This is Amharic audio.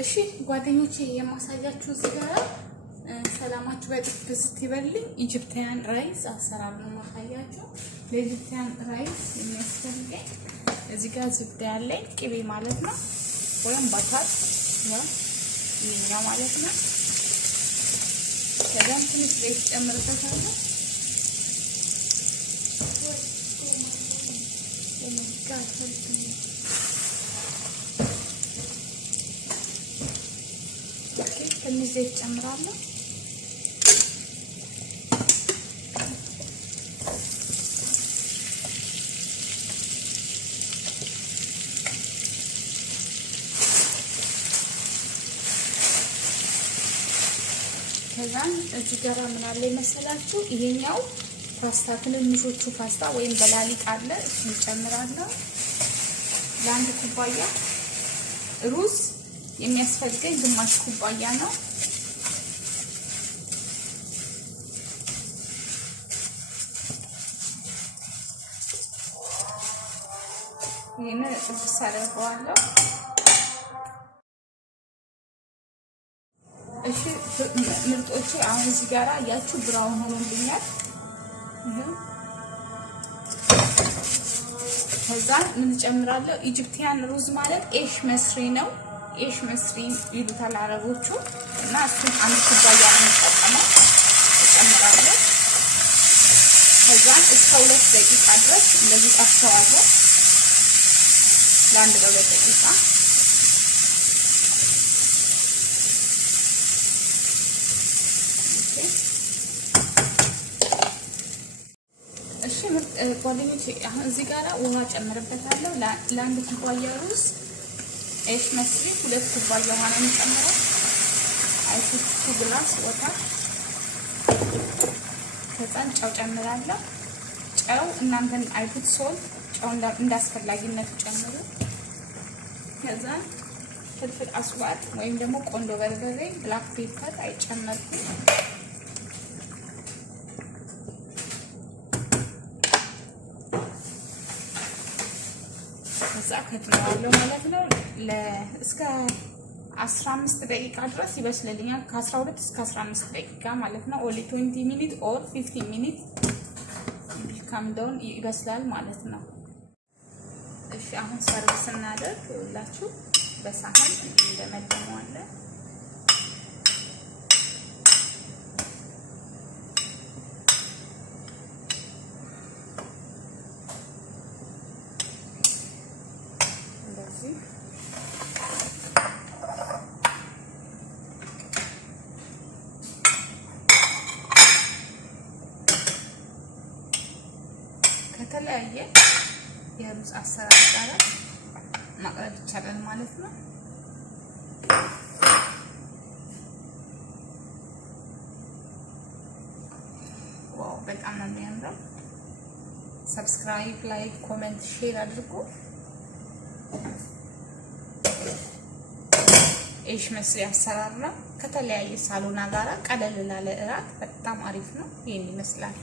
እሺ ጓደኞቼ የማሳያችሁ እዚህ ጋር ሰላማችሁ በጥብስ ይበልኝ። ኢጂፕቲያን ራይስ አሰራር ነው ማሳያችሁ። ለኢጂፕቲያን ራይስ የሚያስፈልገኝ እዚህ ጋር ዝብዳ ያለኝ ቅቤ ማለት ነው፣ ወይም ባታር ነው ይሄኛው ማለት ነው። ከዛም ትንሽ ዘይት ጨምርበታለሁ። ትንሽ ዘይት ጨምራለሁ። ከዛን እዚህ ጋር ምን አለ መሰላችሁ? ይሄኛው ፓስታ ትንንሾቹ ፓስታ ወይም በላሊጥ አለ፣ እሱን ጨምራለሁ። ለአንድ ኩባያ ሩዝ የሚያስፈልገኝ ግማሽ ኩባያ ነው። ይሄንን ጥብስ አደርገዋለሁ። እሺ ምርጦቼ አሁን እዚህ ጋራ ያችሁ ብራውን ሆኖልኛል። ከዛ ምን ጨምራለሁ? ኢጂፕቲያን ሩዝ ማለት ኤሽ መስሪ ነው። ኤሽ መስሪ ይሉታል አረቦቹ እና እሱን አንድ ኩባያ ነው የምጠቀመው እጨምራለሁ። ከዛ እስከ 2 ደቂቃ ድረስ እንደዚህ ጠብሰዋለሁ። ለአንድ ለ2 ደቂቃ ጓደኞቼ አሁን እዚህ ጋር ውሃ ጨምርበታለሁ። ለአንድ ኩባያ ሩዝ ኤሽ መስሪ 2 ኩባያ ውሃ ነው የምጨምረው። አይፉት 2 ግላስ ወተር። ከዛን ጨው ጨምራለሁ። ጨው እናንተን አይፉት ሶል ጨው እንዳስፈላጊነቱ ጨምሩ። ከዛን ፍልፍል አስዋድ ወይም ደግሞ ቆንዶ በርበሬ ብላክ ፔፐር አይጨመርኩም። ከዛ ከትነዋለሁ ማለት ነው። እስከ 15 ደቂቃ ድረስ ይበስልልኛል። ከ12 እስከ 15 ደቂቃ ማለት ነው። ኦንሊ 20 ሚኒት ኦር 15 ሚኒት ካምዳውን ይበስላል ማለት ነው። እሺ አሁን ሰርቪስ እናደርግ ሁላችሁ በሳህን እንደመደመዋለን። ከተለያየ የሩዝ አሰራር ጋር ማቅረብ ይቻላል ማለት ነው። ዋው በጣም ነው የሚያምረው። ሰብስክራይብ፣ ላይክ፣ ኮሜንት፣ ሼር አድርጉ። ኤሽ መስሪ አሰራር ነው። ከተለያየ ሳሎና ጋራ ቀለል ላለ እራት በጣም አሪፍ ነው። ይሄን ይመስላል።